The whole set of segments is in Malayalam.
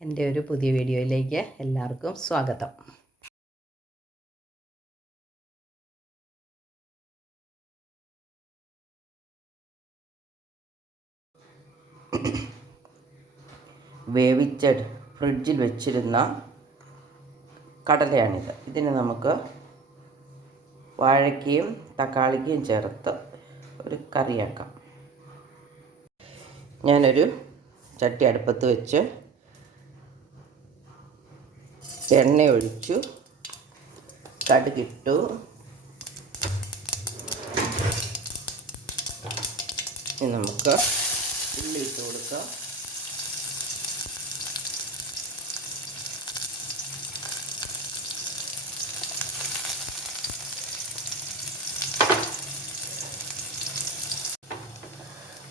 എന്റെ ഒരു പുതിയ വീഡിയോയിലേക്ക് എല്ലാവർക്കും സ്വാഗതം. വേവിച്ച ഫ്രിഡ്ജിൽ വെച്ചിരുന്ന കടലയാണിത്. ഇതിന് നമുക്ക് വാഴയ്ക്കയും തക്കാളിക്കയും ചേർത്ത് ഒരു കറിയാക്കാം. ഞാനൊരു ചട്ടി അടുപ്പത്ത് വെച്ച് എണ്ണ ഒഴിച്ചു കടുകിട്ടു. ഇനി നമുക്ക് ഉള്ളി ഇട്ട് കൊടുക്കാം.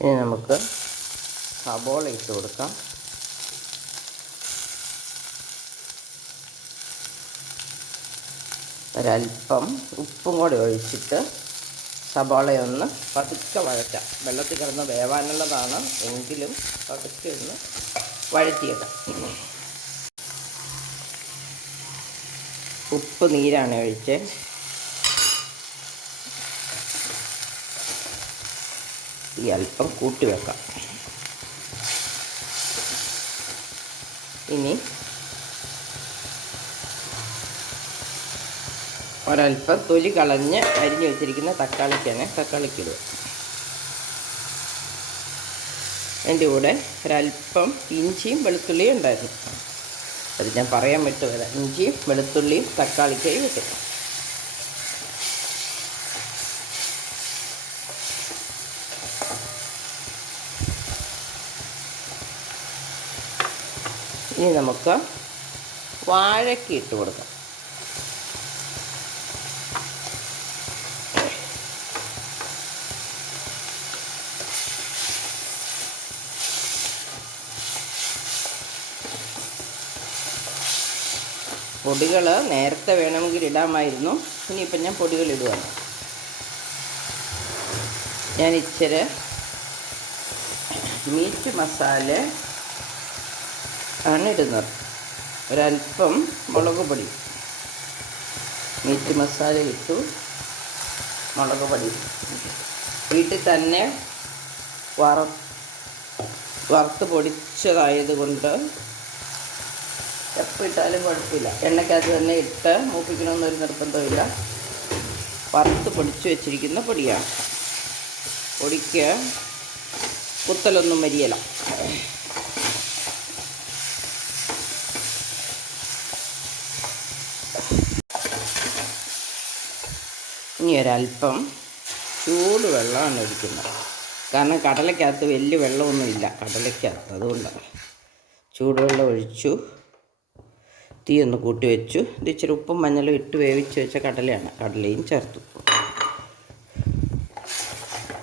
ഇനി നമുക്ക് സബോള ഇട്ട് കൊടുക്കാം. ഒരല്പം ഉപ്പും കൂടി ഒഴിച്ചിട്ട് സബോളയൊന്ന് പതുക്കെ വഴറ്റാം. വെള്ളത്തിൽ കിടന്ന് വേവാനുള്ളതാണ് എങ്കിലും പതുക്കെ ഒന്ന് വഴറ്റിയത്. ഉപ്പ് നീരാണ് ഒഴിച്ച്. ഈ അല്പം കൂട്ടി വെക്കാം. ഇനി ഒരല്പം തൊലി കളഞ്ഞ് അരിഞ്ഞു വെച്ചിരിക്കുന്ന തക്കാളിക്കാണ് തക്കാളിക്കിടുക. അതിന്റെ കൂടെ ഒരല്പം ഇഞ്ചിയും വെളുത്തുള്ളിയും ഉണ്ടായിരുന്നു. അത് ഞാൻ പറയാൻ വിട്ടു വരാം ഇഞ്ചിയും വെളുത്തുള്ളിയും തക്കാളിക്കായി വിട്ടു ഇനി നമുക്ക് വാഴയ്ക്ക് ഇട്ട് കൊടുക്കാം. പൊടികൾ നേരത്തെ വേണമെങ്കിൽ ഇടാമായിരുന്നു. ഇനിയിപ്പം ഞാൻ പൊടികൾ ഇടുകയാണ് ഞാൻ ഇച്ചിരി മീറ്റ് മസാല ആണ് ഇടുന്നത്. ഒരല്പം മുളക് പൊടി. മീറ്റ് മസാല ഇട്ടു. മുളക് പൊടി. വീട്ടിൽ തന്നെ വറ വറുത്ത് പൊടിച്ചതായത് എപ്പോൾ ഇട്ടാലും കുഴപ്പമില്ല. എണ്ണയ്ക്കകത്ത് തന്നെ ഇട്ട് മൂപ്പിക്കണമെന്നൊരു നിർബന്ധമില്ല വറുത്ത് പൊടിച്ച് വെച്ചിരിക്കുന്ന പൊടിയാണ്. പൊടിക്ക് കുത്തലൊന്നും വരിയല ഇനി ഒരല്പം ചൂട് വെള്ളമാണ് ഒഴിക്കുന്നത്. കാരണം കടലയ്ക്കകത്ത് വലിയ വെള്ളമൊന്നുമില്ല. കടലയ്ക്കകത്ത് അതുകൊണ്ടാണ്. ചൂടുവെള്ളം ഒഴിച്ചു. തീ ഒന്ന് കൂട്ടി വെച്ചു. ഇത് ഇച്ചിരി ഉപ്പും മഞ്ഞളും ഇട്ട് വേവിച്ച് വെച്ച കടലയാണ്. കടലയും ചേർത്തു.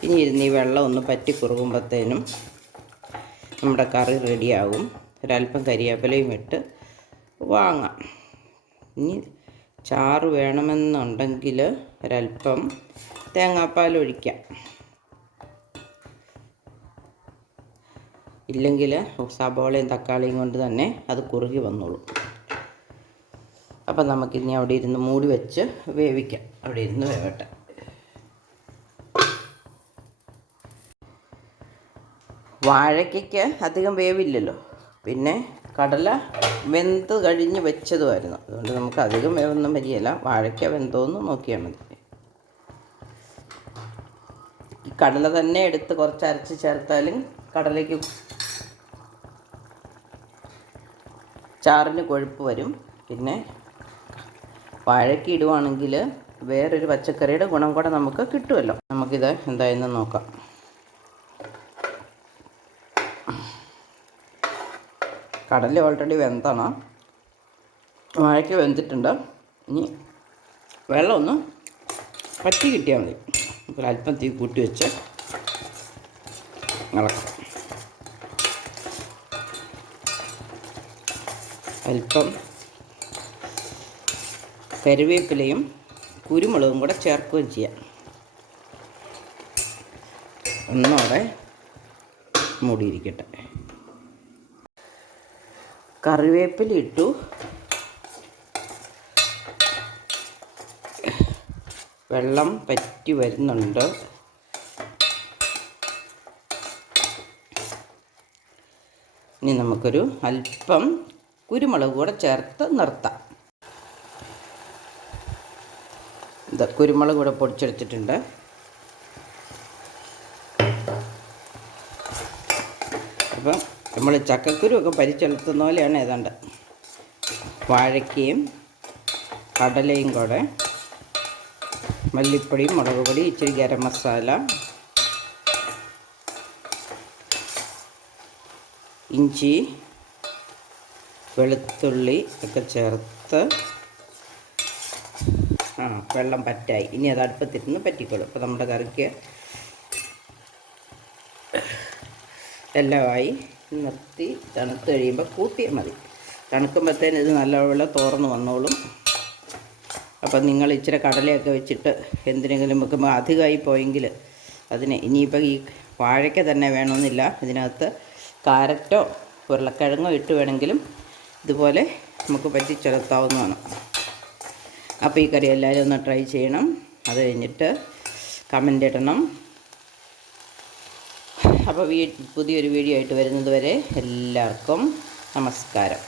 ഇനി ഇരുന്ന് ഈ വെള്ളം ഒന്ന് പറ്റി കുറുകുമ്പോഴത്തേനും നമ്മുടെ കറി റെഡിയാകും ഒരല്പം കരിയാപ്പലയും ഇട്ട് വാങ്ങാം. ഇനി ചാറ് വേണമെന്നുണ്ടെങ്കിൽ ഒരല്പം തേങ്ങാപ്പാൽ ഒഴിക്കാം. ഇല്ലെങ്കിൽ സബോളയും തക്കാളിയും കൊണ്ട് തന്നെ അത് കുറുകി വന്നോളൂ. അപ്പം നമുക്കിനി അവിടെ ഇരുന്ന് മൂടി വെച്ച് വേവിക്കാം. അവിടെ ഇരുന്ന് വേവട്ടെ. വാഴയ്ക്കയ്ക്ക് അധികം വേവില്ലല്ലോ. പിന്നെ കടല വെന്ത് കഴിഞ്ഞ് വെച്ചതുമായിരുന്നു. അതുകൊണ്ട് നമുക്ക് അധികം വേവൊന്നും വരികയില്ല. വാഴയ്ക്ക വെന്തോന്ന് നോക്കിയാൽ മതി. ഈ കടല തന്നെ എടുത്ത് കുറച്ച് അരച്ച് ചേർത്താലും കടലയ്ക്ക് ചാറിന് കൊഴുപ്പ് വരും. പിന്നെ വാഴയ്ക്ക് ഇടുവാണെങ്കിൽ വേറൊരു പച്ചക്കറിയുടെ ഗുണം കൂടെ നമുക്ക് കിട്ടുമല്ലോ നമുക്കിത് എന്തായെന്ന് നോക്കാം. കടല ഓൾറെഡി വെന്താണ് വാഴയ്ക്ക് വെന്തിട്ടുണ്ട്. ഇനി വെള്ളമൊന്ന് പറ്റി കിട്ടിയാൽ മതി. അല്പം തീ കൂട്ടി വെച്ച് അല്പം കരുവേപ്പിലയും കുരുമുളകും കൂടെ ചേർക്കുകയും ചെയ്യാം. ഒന്നോടെ മൂടിയിരിക്കട്ടെ. കറിവേപ്പില ഇട്ടു. വെള്ളം പറ്റി വരുന്നുണ്ട്. ഇനി നമുക്കൊരു അല്പം കുരുമുളക് കൂടെ ചേർത്ത് നിർത്താം. ഇത് കുരുമുളക് കൂടെ പൊടിച്ചെടുത്തിട്ടുണ്ട്. അപ്പം നമ്മൾ ചക്കക്കുരു ഒക്കെ പരിച്ചെളുത്തുന്ന പോലെയാണ് ഏതാണ്ട്. വാഴയ്ക്കയും കടലയും കൂടെ മല്ലിപ്പൊടി മുളക് പൊടി ഇച്ചിരി ഗരം മസാല ഇഞ്ചി വെളുത്തുള്ളി ഒക്കെ ചേർത്ത് ആ വെള്ളം പറ്റായി. ഇനി അത് അടുപ്പത്തിരുന്ന് പറ്റിക്കോളും. അപ്പോൾ നമ്മുടെ കറിക്ക് എല്ലാമായി നിർത്തി തണുത്ത് കഴിയുമ്പോൾ കൂട്ടിയാൽ മതി. തണുക്കുമ്പോഴത്തേന് ഇത് നല്ലപോലെ തോർന്ന് വന്നോളും. അപ്പം നിങ്ങൾ ഇച്ചിരി കടലയൊക്കെ വെച്ചിട്ട് എന്തിനെങ്കിലും വെക്കുമ്പോൾ അധികമായി പോയെങ്കിൽ അതിന് ഇനിയിപ്പോൾ ഈ വാഴയ്ക്ക തന്നെ വേണമെന്നില്ല. ഇതിനകത്ത് കാരറ്റോ ഉരുളക്കിഴങ്ങോ ഇട്ട് വേണമെങ്കിലും ഇതുപോലെ നമുക്ക് പറ്റിച്ചെലുത്താവുന്നതാണ് അപ്പോൾ ഈ കറി എല്ലാവരും ഒന്ന് ട്രൈ ചെയ്യണം. അത് കഴിഞ്ഞിട്ട് കമന്റ് ഇടണം. അപ്പോൾ വീ പുതിയൊരു വീഡിയോ ആയിട്ട് വരുന്നത് വരെ എല്ലാവർക്കും നമസ്കാരം.